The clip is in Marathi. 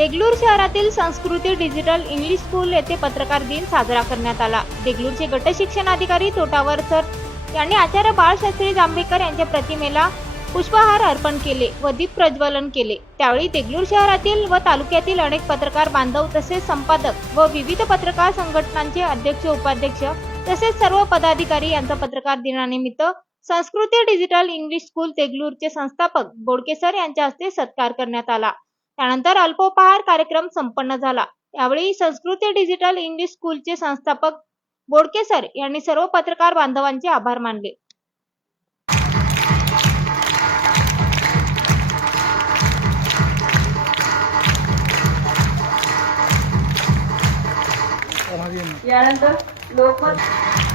देगलूर शहरातील संस्कृती डिजिटल इंग्लिश स्कूल येथे पत्रकार दिन साजरा करण्यात आला। देगलूरचे गट शिक्षण अधिकारी तोटावर सर यांनी आचार्य बाळशास्त्री जांभेकर यांच्या प्रतिमेला पुष्पहार अर्पण केले व दीप प्रज्वलन केले। त्यावेळी देगलूर शहरातील व तालुक्यातील अनेक पत्रकार बांधव तसेच संपादक व विविध पत्रकार संघटनांचे अध्यक्ष उपाध्यक्ष तसेच सर्व पदाधिकारी यांचा पत्रकार दिनानिमित्त संस्कृती डिजिटल इंग्लिश स्कूल देगलूरचे संस्थापक बोडके सर यांच्या हस्ते सत्कार करण्यात आला। त्यानंतर अल्पोपहार कार्यक्रम संपन्न झाला। यावेळी संस्कृती डिजिटल इंग्लिश स्कूलचे संस्थापक बोडके सर यांनी सर्व पत्रकार बांधवांचे आभार मानले। यानंतर लोकमत